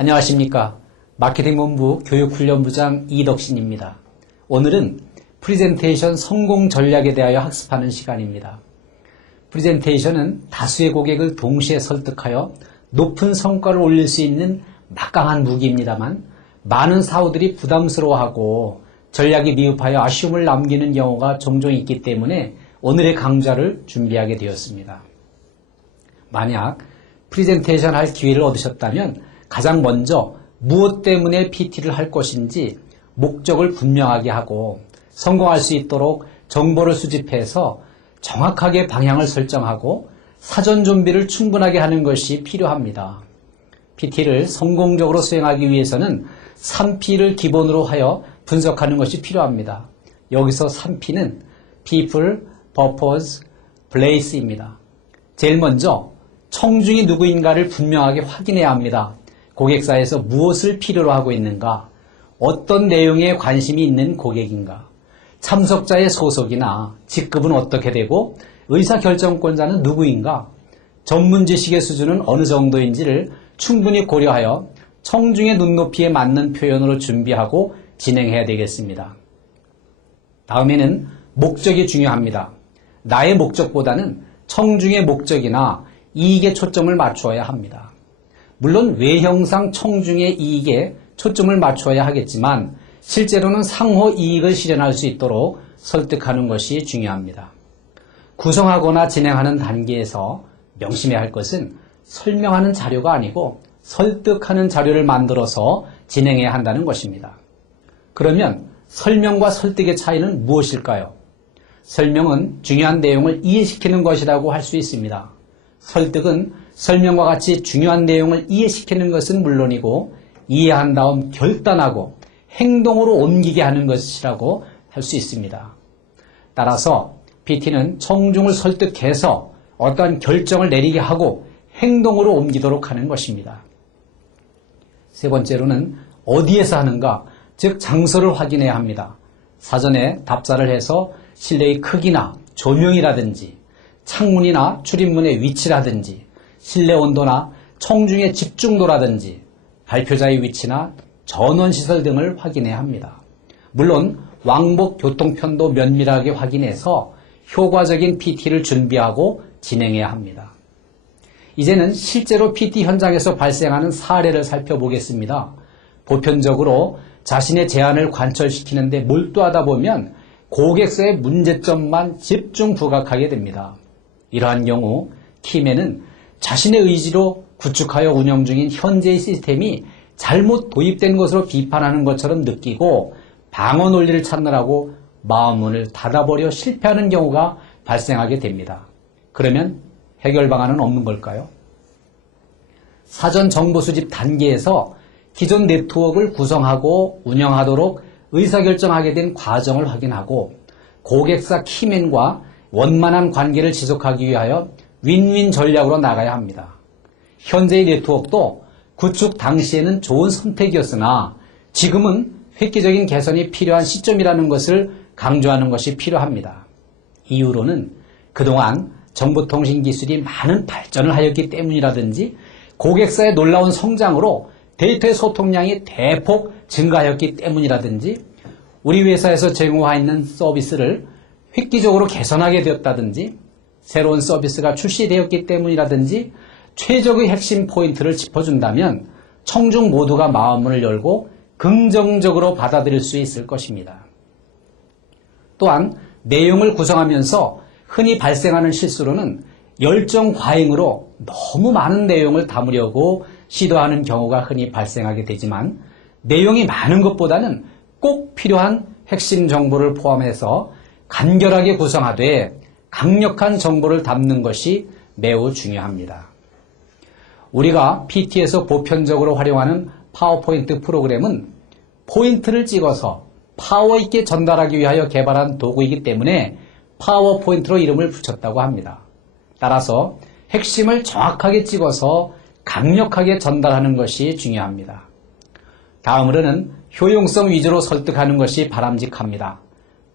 안녕하십니까. 마케팅본부 교육훈련부장 이덕신입니다. 오늘은 프리젠테이션 성공 전략에 대하여 학습하는 시간입니다. 프리젠테이션은 다수의 고객을 동시에 설득하여 높은 성과를 올릴 수 있는 막강한 무기입니다만 많은 사후들이 부담스러워하고 전략이 미흡하여 아쉬움을 남기는 경우가 종종 있기 때문에 오늘의 강좌를 준비하게 되었습니다. 만약 프리젠테이션 할 기회를 얻으셨다면 가장 먼저 무엇 때문에 PT를 할 것인지 목적을 분명하게 하고 성공할 수 있도록 정보를 수집해서 정확하게 방향을 설정하고 사전 준비를 충분하게 하는 것이 필요합니다. PT를 성공적으로 수행하기 위해서는 3P를 기본으로 하여 분석하는 것이 필요합니다. 여기서 3P는 People, Purpose, Place입니다. 제일 먼저 청중이 누구인가를 분명하게 확인해야 합니다. 고객사에서 무엇을 필요로 하고 있는가, 어떤 내용에 관심이 있는 고객인가, 참석자의 소속이나 직급은 어떻게 되고 의사결정권자는 누구인가, 전문 지식의 수준은 어느 정도인지를 충분히 고려하여 청중의 눈높이에 맞는 표현으로 준비하고 진행해야 되겠습니다. 다음에는 목적이 중요합니다. 나의 목적보다는 청중의 목적이나 이익에 초점을 맞추어야 합니다. 물론 외형상 청중의 이익에 초점을 맞춰야 하겠지만 실제로는 상호 이익을 실현할 수 있도록 설득하는 것이 중요합니다. 구성하거나 진행하는 단계에서 명심해야 할 것은 설명하는 자료가 아니고 설득하는 자료를 만들어서 진행해야 한다는 것입니다. 그러면 설명과 설득의 차이는 무엇일까요? 설명은 중요한 내용을 이해시키는 것이라고 할 수 있습니다. 설득은 설명과 같이 중요한 내용을 이해시키는 것은 물론이고 이해한 다음 결단하고 행동으로 옮기게 하는 것이라고 할 수 있습니다. 따라서 PT는 청중을 설득해서 어떠한 결정을 내리게 하고 행동으로 옮기도록 하는 것입니다. 세 번째로는 어디에서 하는가, 즉 장소를 확인해야 합니다. 사전에 답사를 해서 실내의 크기나 조명이라든지 창문이나 출입문의 위치라든지 실내 온도나 청중의 집중도라든지 발표자의 위치나 전원시설 등을 확인해야 합니다. 물론 왕복 교통편도 면밀하게 확인해서 효과적인 PT를 준비하고 진행해야 합니다. 이제는 실제로 PT 현장에서 발생하는 사례를 살펴보겠습니다. 보편적으로 자신의 제안을 관철시키는 데 몰두하다 보면 고객사의 문제점만 집중 부각하게 됩니다. 이러한 경우 키맨은 자신의 의지로 구축하여 운영 중인 현재의 시스템이 잘못 도입된 것으로 비판하는 것처럼 느끼고 방어 논리를 찾느라고 마음문을 닫아버려 실패하는 경우가 발생하게 됩니다. 그러면 해결 방안은 없는 걸까요? 사전 정보 수집 단계에서 기존 네트워크를 구성하고 운영하도록 의사결정하게 된 과정을 확인하고 고객사 키맨과 원만한 관계를 지속하기 위하여 윈윈 전략으로 나가야 합니다. 현재의 네트워크도 구축 당시에는 좋은 선택이었으나 지금은 획기적인 개선이 필요한 시점이라는 것을 강조하는 것이 필요합니다. 이유로는 그동안 정보통신 기술이 많은 발전을 하였기 때문이라든지 고객사의 놀라운 성장으로 데이터의 소통량이 대폭 증가하였기 때문이라든지 우리 회사에서 제공하는 서비스를 획기적으로 개선하게 되었다든지 새로운 서비스가 출시되었기 때문이라든지 최적의 핵심 포인트를 짚어준다면 청중 모두가 마음문을 열고 긍정적으로 받아들일 수 있을 것입니다. 또한 내용을 구성하면서 흔히 발생하는 실수로는 열정 과잉으로 너무 많은 내용을 담으려고 시도하는 경우가 흔히 발생하게 되지만 내용이 많은 것보다는 꼭 필요한 핵심 정보를 포함해서 간결하게 구성하되 강력한 정보를 담는 것이 매우 중요합니다. 우리가 PT에서 보편적으로 활용하는 파워포인트 프로그램은 포인트를 찍어서 파워 있게 전달하기 위하여 개발한 도구이기 때문에 파워포인트로 이름을 붙였다고 합니다. 따라서 핵심을 정확하게 찍어서 강력하게 전달하는 것이 중요합니다. 다음으로는 효용성 위주로 설득하는 것이 바람직합니다.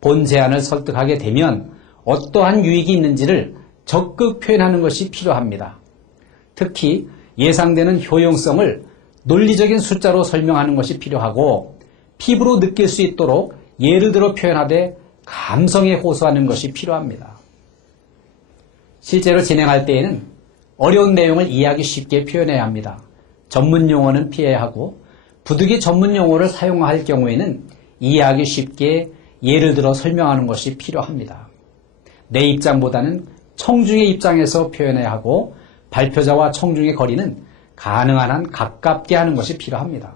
본 제안을 설득하게 되면 어떠한 유익이 있는지를 적극 표현하는 것이 필요합니다. 특히 예상되는 효용성을 논리적인 숫자로 설명하는 것이 필요하고 피부로 느낄 수 있도록 예를 들어 표현하되 감성에 호소하는 것이 필요합니다. 실제로 진행할 때에는 어려운 내용을 이해하기 쉽게 표현해야 합니다. 전문 용어는 피해야 하고 부득이 전문 용어를 사용할 경우에는 이해하기 쉽게 예를 들어 설명하는 것이 필요합니다. 내 입장보다는 청중의 입장에서 표현해야 하고 발표자와 청중의 거리는 가능한 한 가깝게 하는 것이 필요합니다.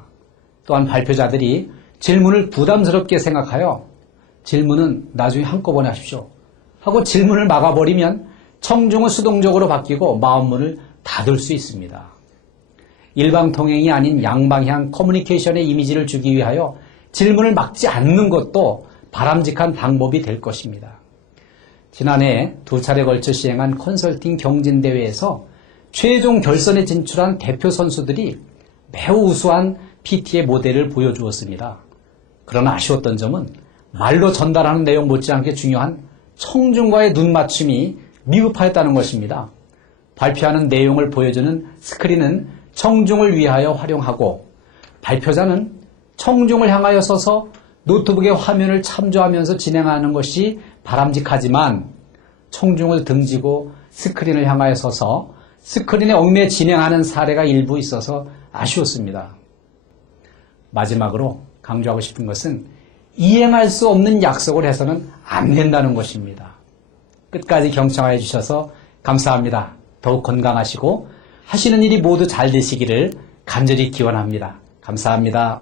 또한 발표자들이 질문을 부담스럽게 생각하여 질문은 나중에 한꺼번에 하십시오 하고 질문을 막아버리면 청중은 수동적으로 바뀌고 마음문을 닫을 수 있습니다. 일방통행이 아닌 양방향 커뮤니케이션의 이미지를 주기 위하여 질문을 막지 않는 것도 바람직한 방법이 될 것입니다. 지난해 2차례 걸쳐 시행한 컨설팅 경진대회에서 최종 결선에 진출한 대표 선수들이 매우 우수한 PT의 모델을 보여주었습니다. 그러나 아쉬웠던 점은 말로 전달하는 내용 못지않게 중요한 청중과의 눈맞춤이 미흡하였다는 것입니다. 발표하는 내용을 보여주는 스크린은 청중을 위하여 활용하고 발표자는 청중을 향하여 서서 노트북의 화면을 참조하면서 진행하는 것이 바람직하지만 청중을 등지고 스크린을 향하여 서서 스크린에 얽매 진행하는 사례가 일부 있어서 아쉬웠습니다. 마지막으로 강조하고 싶은 것은 이행할 수 없는 약속을 해서는 안 된다는 것입니다. 끝까지 경청하여 주셔서 감사합니다. 더욱 건강하시고 하시는 일이 모두 잘 되시기를 간절히 기원합니다. 감사합니다.